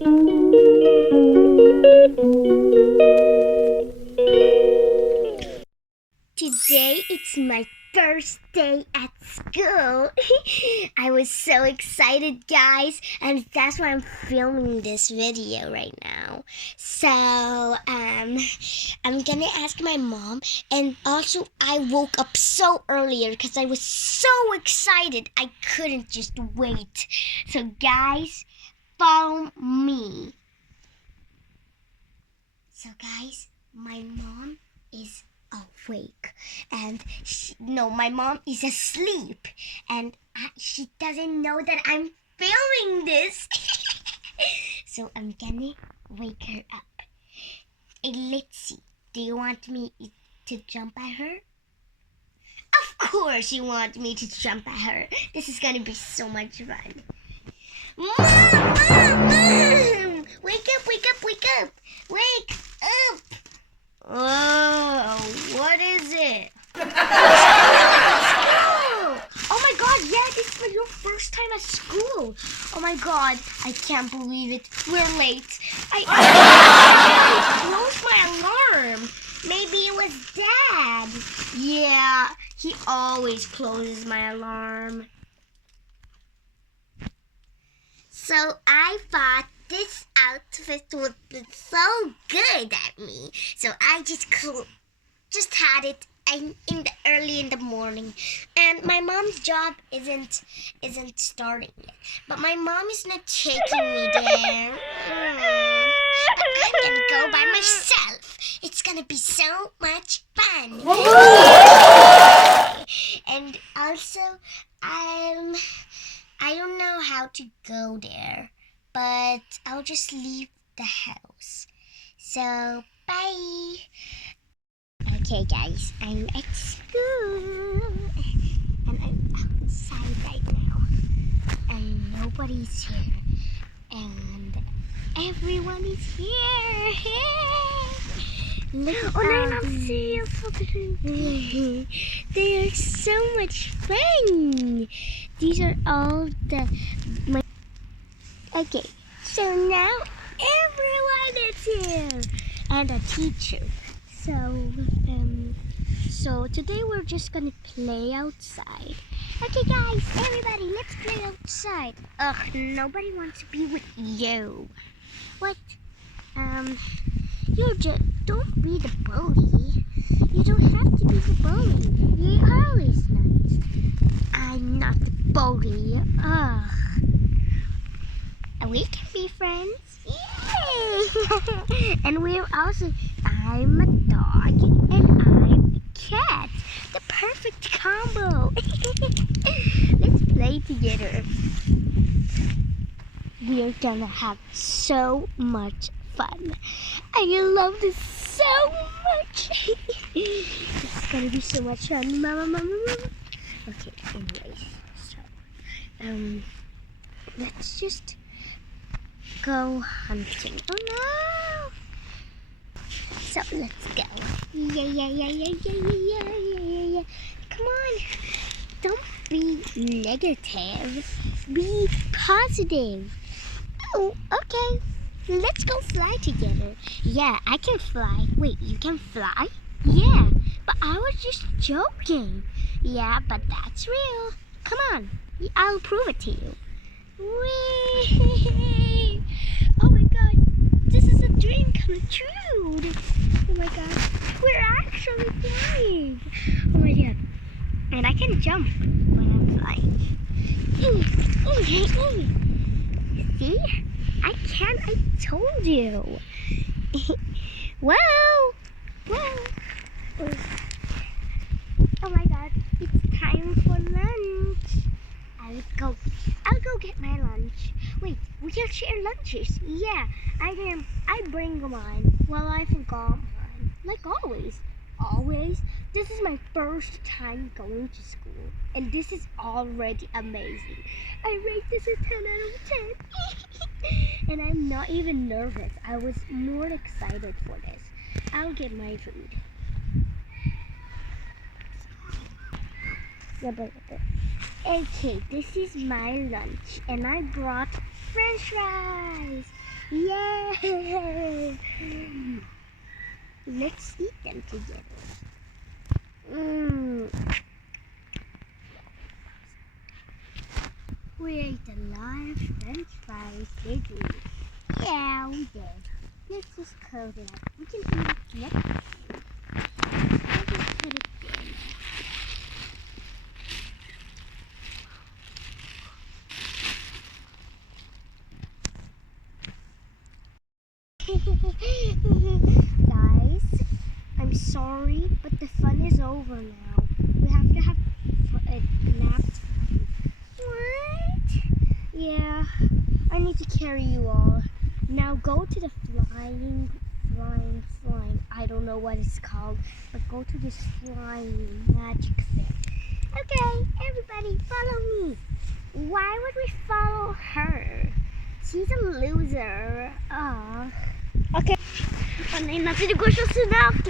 Today it's my first day at school. I was so excited, guys, and that's why I'm filming this video right now. So, I'm gonna ask my mom, and also I woke up so earlier because I was so excited. I couldn't just wait. So, guys, follow me. So, guys, my mom is awake, and my mom is asleep, and she doesn't know that I'm filming this. So I'm gonna wake her up. Hey, let's see, do you want me to jump at her? Of course you want me to jump at her. This is gonna be so much fun. Mom! Wake up, wake up, wake up! Wake up! Oh, what is it? Oh my god, yeah, this is your first time at school. Oh my god, I can't believe it. We're late. I closed my alarm. Maybe it was Dad. Yeah, he always closes my alarm. So I thought this outfit would look so good at me. So I just had it early in the morning. And my mom's job isn't starting yet. But my mom is not taking me there. I'm gonna go by myself. It's gonna be so much fun. And also, I don't know how to go there, but I'll just leave the house. So, bye. Okay, guys, I'm at school, and I'm outside right now, and nobody's here, and everyone is here. Look at all these. They are so much fun. These are all my. Okay, so now everyone is here, and a teacher. So today we're just gonna play outside. Okay, guys, everybody, let's play outside. Ugh, nobody wants to be with you. What? Don't be the bully. You don't have to be the bully. You're always nice. I'm not the bully. Ugh. And we can be friends. Yay! And we're also, I'm a dog and I'm a cat. The perfect combo. Let's play together. We're gonna have so much fun. I love this so much. It's gonna be so much fun. Mama. Okay, anyways, so let's just go hunting. Oh no! So let's go. Yeah. Come on. Don't be negative. Be positive. Oh, okay. Let's go fly together. Yeah, I can fly. Wait, you can fly? Yeah, but I was just joking. Yeah, but that's real. Come on. I'll prove it to you. Whee! Oh my god, this is a dream come true. Oh my god, we're actually flying. Oh my god, and I can jump when I'm flying. See? I can, I told you. Whoa! Oh my god, it's time for lunch. I'll go get my lunch. Wait, we can share lunches. Yeah, I bring mine. Well, I forgot mine. Like always. This is my first time going to school, and this is already amazing. I rate this a 10 out of 10. And I'm not even nervous. I was more excited for this. I'll get my food. Okay, this is my lunch, and I brought French fries. Yeah. Let's eat them together. We ate a lot of French fries, did we? Yeah, we did. Let's just close it up. We can eat it next. I'll just put it there. Guys, I'm sorry, but the fun is over now. We have to have a nap time. What? Yeah, I need to carry you all. Now go to the flying. I don't know what it's called, but go to this flying magic thing. Okay, everybody, follow me. Why would we follow her? She's a loser. Okay. Oh nej, Natti, det går så snabbt.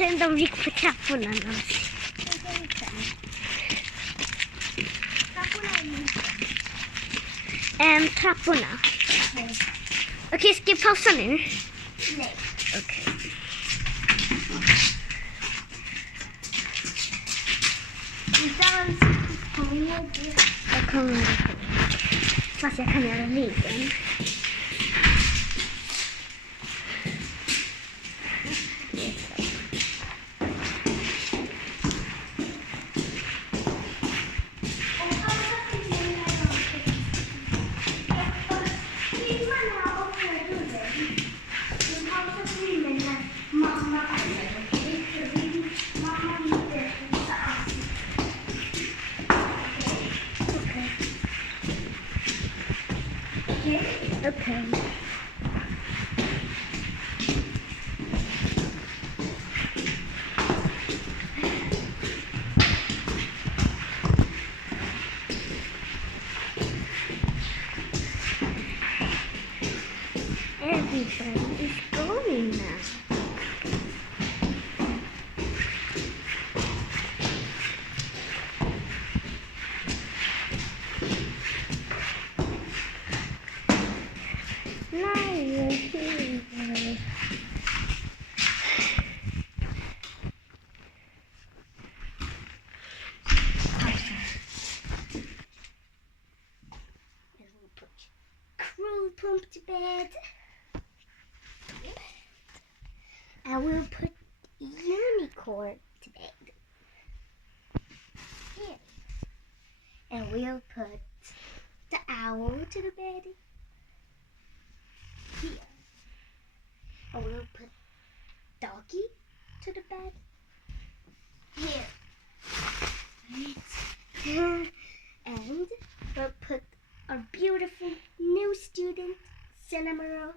Sen de gick på trapporna. Trapporna. Okej, ska jag pausa nu? Nej. Okej. Jag kommer ihåg. Fast jag kan göra videon. Okay. Everybody is going now. Crew pump to bed. I will put unicorn to bed. Here. And we'll put the owl to the bed. Here. And we'll put doggy to the bed. Here. Right. And we'll put our beautiful new student, Cinnamoroll,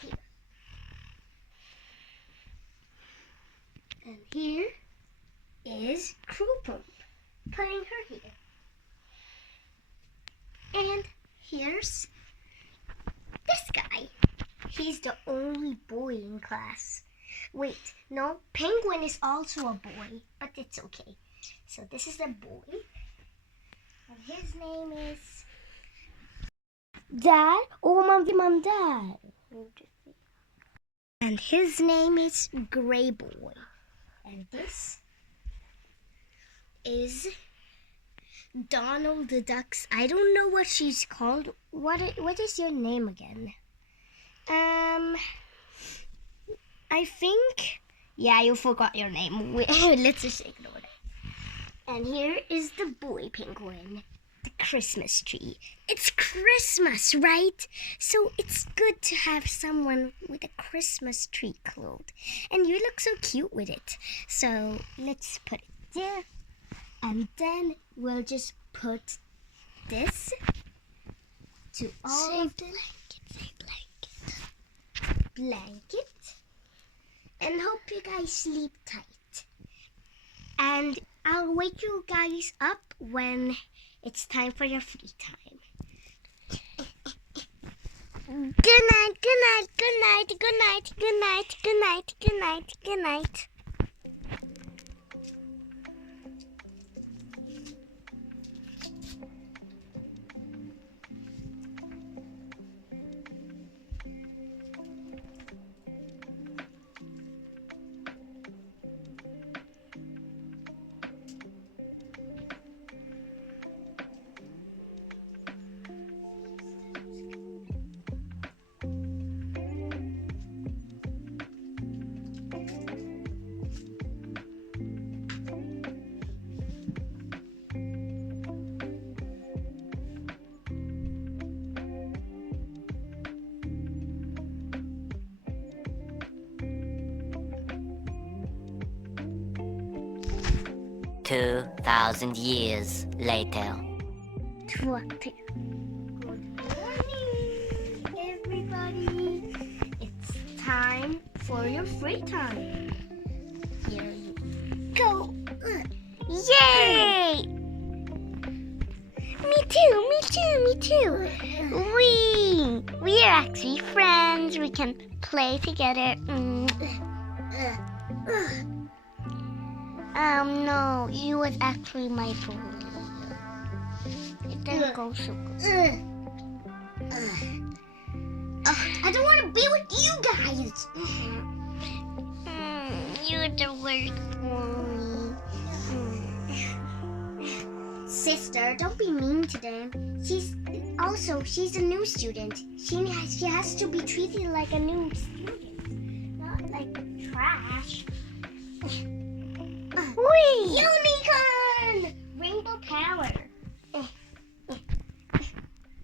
here. And here is Crew Pump, putting her here. And here's this guy. He's the only boy in class. Wait, no, Penguin is also a boy, but it's okay. So this is a boy, and his name is... Där? Man där. And his name is Gray Boy. And this is Donald the Duck's... I don't know what she's called. What is your name again? I think, yeah, you forgot your name. Let's just ignore that. And here is the boy penguin, the Christmas tree. It's Christmas, right? So it's good to have someone with a Christmas tree clothed. And you look so cute with it. So let's put it there. And then we'll just put this to all of the blanket. And hope you guys sleep tight. And I'll wake you guys up when it's time for your free time. Good night, good night, good night, good night, good night, good night, good night, good night. Two 2,000 years later. Good morning, everybody. It's time for your free time. Here you go. Yay! Me too, me too, me too. We are actually friends. We can play together. No, you was actually my bully. It didn't go so good. I don't want to be with you guys. You're the worst bully. Sister, don't be mean to them. She's a new student. She has to be treated like a new student, not like trash. Unicorn! Rainbow power. I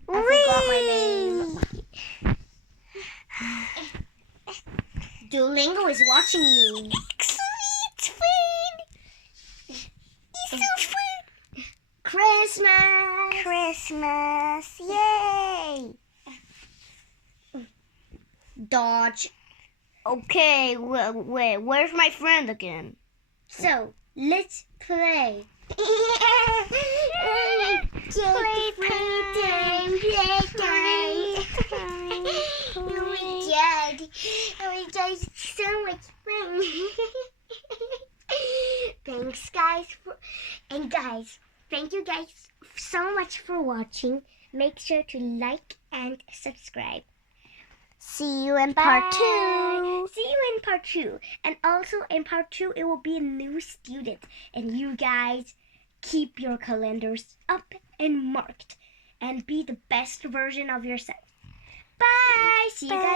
forgot my name. Duolingo is watching me. Sweet food. It's so fun. Christmas. Christmas. Yay. Dodge. Okay, where's my friend again? So, let's play. Playtime. Oh my God, it's so much fun. Thanks, guys. Guys, thank you guys so much for watching. Make sure to like and subscribe. See you in part 2. See you in part 2. And also in part 2, it will be a new student. And you guys keep your calendars up and marked. And be the best version of yourself. Bye. See you guys.